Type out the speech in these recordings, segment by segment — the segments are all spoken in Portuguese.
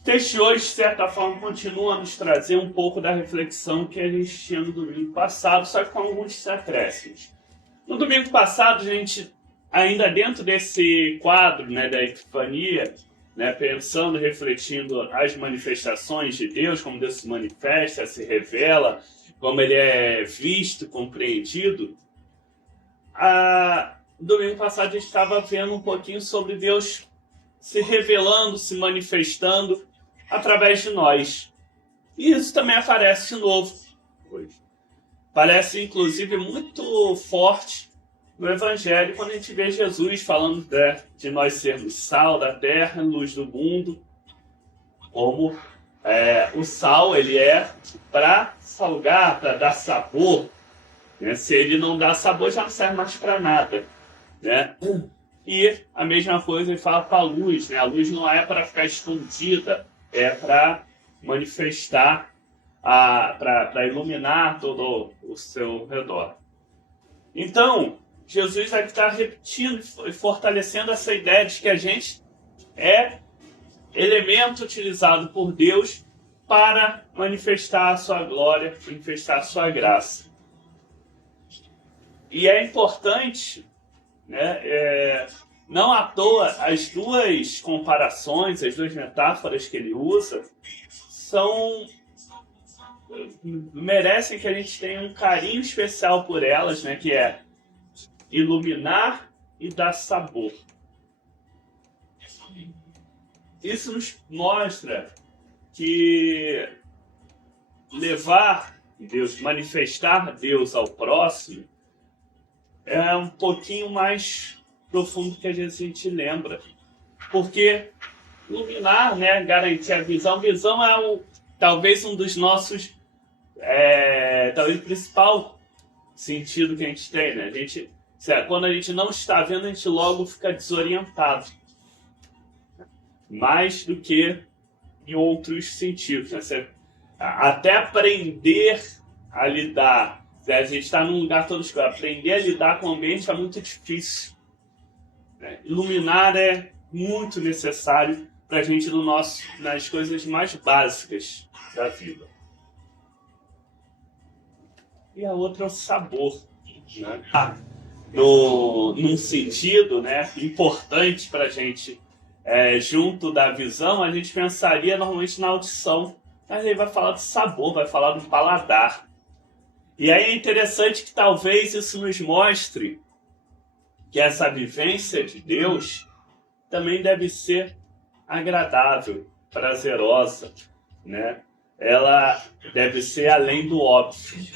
O texto de hoje, de certa forma, continua a nos trazer um pouco da reflexão que a gente tinha no domingo passado, só que com alguns acréscimos. No domingo passado, a gente, ainda dentro desse quadro, né, da Epifania, né, pensando, refletindo as manifestações de Deus, como Deus se manifesta, se revela, como ele é visto, compreendido, domingo passado a gente estava vendo um pouquinho sobre Deus se revelando, se manifestando através de nós. E isso também aparece de novo hoje. Parece, inclusive, muito forte no Evangelho quando a gente vê Jesus falando de nós sermos sal da terra, luz do mundo, como o sal ele é para salgar, para dar sabor. Né? Se ele não dá sabor, já não serve mais para nada. Né? E a mesma coisa ele fala para a luz. Né? A luz não é para ficar escondida, é para manifestar, para iluminar todo o seu redor. Então, Jesus vai estar repetindo e fortalecendo essa ideia de que a gente é elemento utilizado por Deus para manifestar a sua glória, manifestar a sua graça. E é importante, né, não à toa, as duas comparações, as duas metáforas que ele usa, merecem que a gente tenha um carinho especial por elas, né, que é iluminar e dar sabor. Isso nos mostra que levar Deus, manifestar Deus ao próximo é um pouquinho mais profundo que às vezes a gente lembra. Porque iluminar, né, garantir a visão. Visão é talvez um dos nossos, talvez o principal sentido que a gente tem. Né? Quando a gente não está vendo, a gente logo fica desorientado. Mais do que em outros sentidos. Né? Até aprender a lidar. A gente está num lugar todo escuro. Aprender a lidar com o ambiente é muito difícil. Né? Iluminar é muito necessário para a gente nas coisas mais básicas da vida. E a outra é o sabor. Né? Num sentido, né, importante para a gente, junto da visão, a gente pensaria normalmente na audição. Mas ele vai falar do sabor, vai falar do paladar. E aí é interessante que talvez isso nos mostre que essa vivência de Deus também deve ser agradável, prazerosa, né? Ela deve ser além do óbvio.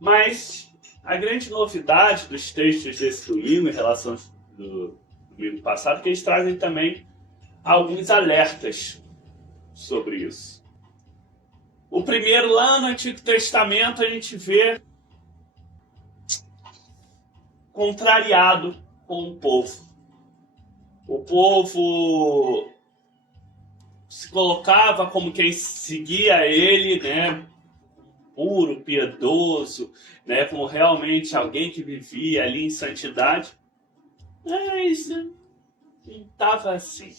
Mas a grande novidade dos textos desse domingo, em relação do domingo passado, é que eles trazem também alguns alertas sobre isso. O primeiro, lá no Antigo Testamento, a gente vê contrariado com o povo. O povo se colocava como quem seguia ele, né, puro, piedoso, né, como realmente alguém que vivia ali em santidade. Mas não estava assim.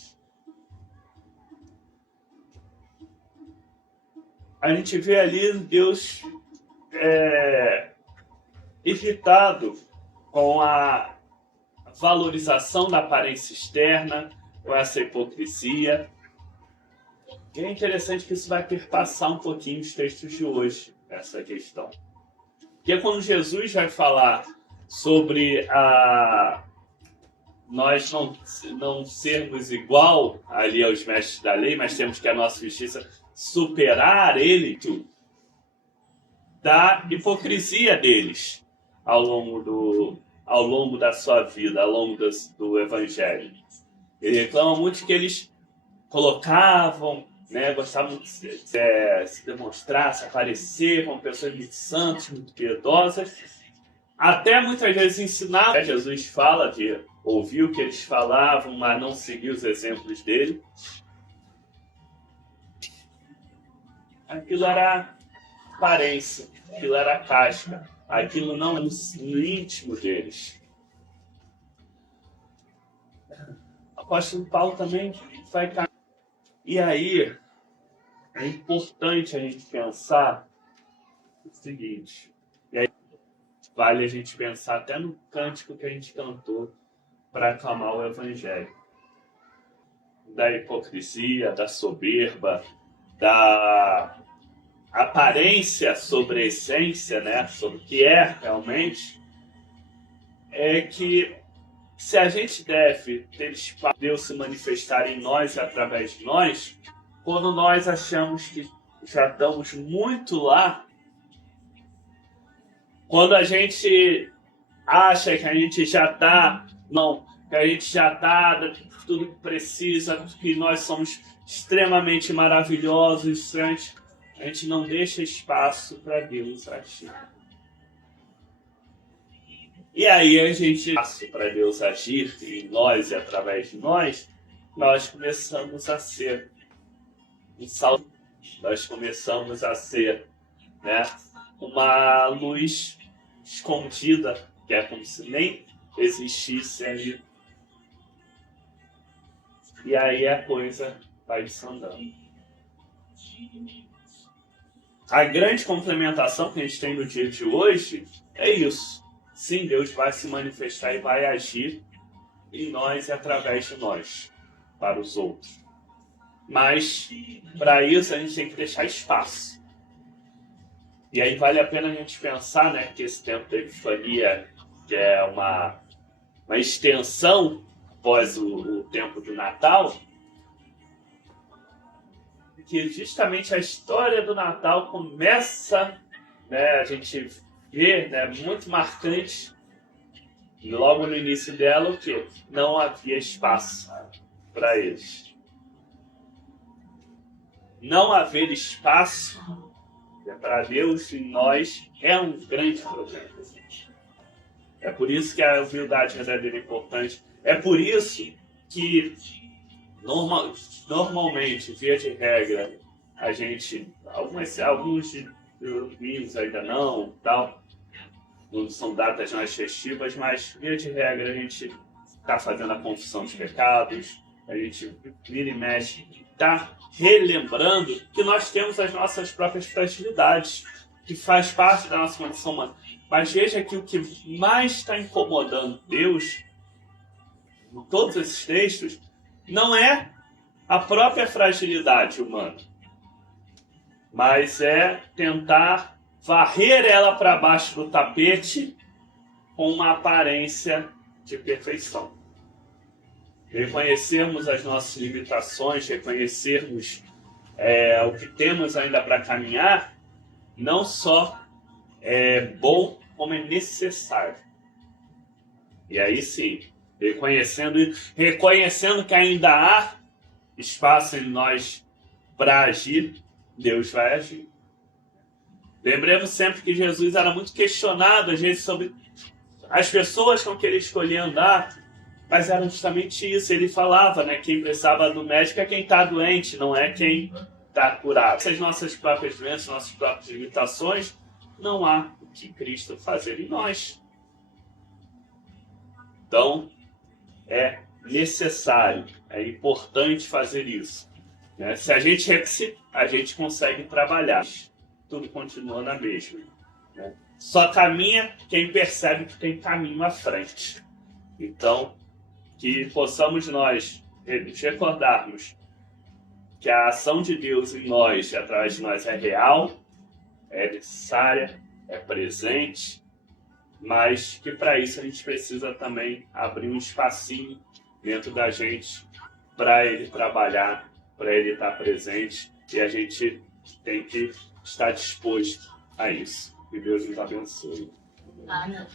A gente vê ali Deus irritado com a valorização da aparência externa, com essa hipocrisia. E é interessante que isso vai perpassar um pouquinho os textos de hoje, essa questão. Porque quando Jesus vai falar sobre nós não sermos igual ali aos mestres da lei, mas temos que a nossa justiça superar ele, da hipocrisia deles ao longo da sua vida, ao longo do Evangelho. Ele reclama muito que eles colocavam, né, gostavam de se demonstrar, se aparecer como pessoas muito santas, muito piedosas, até muitas vezes ensinavam. Jesus fala de ouvir o que eles falavam, mas não seguir os exemplos dele. Aquilo era aparência, aquilo era casca, aquilo não no íntimo deles. apóstolo Paulo também vai caminhar. E aí, é importante a gente pensar o seguinte, e aí vale a gente pensar até no cântico que a gente cantou para acalmar o evangelho. Da hipocrisia, da soberba, da aparência sobre a essência, né? Sobre o que é realmente, é que se a gente deve ter espaço de Deus se manifestar em nós e através de nós, quando nós achamos que já estamos muito lá, quando a gente acha que a gente já está, não, que a gente já está tudo que precisa, que nós somos extremamente maravilhosos, a gente não deixa espaço para Deus agir. E aí a gente espaço para Deus agir em nós e através de nós começamos a ser um sal, nós começamos a ser, né, uma luz escondida, que é como se nem existisse ali. E aí a coisa vai desandando. A grande complementação que a gente tem no dia de hoje é isso. Sim, Deus vai se manifestar e vai agir em nós e através de nós, para os outros. Mas, para isso, a gente tem que deixar espaço. E aí vale a pena a gente pensar, né, que esse tempo da Epifania, que é uma extensão após o tempo do Natal, que justamente a história do Natal começa, né, a gente vê, né, muito marcante, logo no início dela, o que não havia espaço para eles. Não haver espaço para Deus em nós é um grande problema. É por isso que a humildade verdadeira é importante. É por isso que normalmente, via de regra, a gente, alguns domingos ainda não, tal, não são datas mais festivas, mas via de regra a gente está fazendo a confissão dos pecados, a gente vira e mexe, está relembrando que nós temos as nossas próprias fragilidades, que faz parte da nossa condição humana. Mas veja que o que mais está incomodando Deus, em todos esses textos, não é a própria fragilidade humana, mas é tentar varrer ela para baixo do tapete com uma aparência de perfeição. Reconhecermos as nossas limitações, reconhecermos o que temos ainda para caminhar, não só é bom, como é necessário. E aí sim, reconhecendo que ainda há espaço em nós para agir, Deus vai agir. Lembremos sempre que Jesus era muito questionado, às vezes, sobre as pessoas com que ele escolhia andar, mas era justamente isso. Ele falava, né, quem precisava do médico é quem está doente, não é quem está curado. Essas nossas próprias doenças, nossas próprias limitações, não há o que Cristo fazer em nós. Então, é necessário, é importante fazer isso. Né? Se a gente consegue trabalhar, tudo continua na mesma. Né? Só caminha quem percebe que tem caminho à frente. Então, que possamos nós recordarmos que a ação de Deus em nós, através de nós, é real, é necessária, é presente, mas que para isso a gente precisa também abrir um espacinho dentro da gente para ele trabalhar, para ele estar presente, e a gente tem que estar disposto a isso. Que Deus nos abençoe. Amém.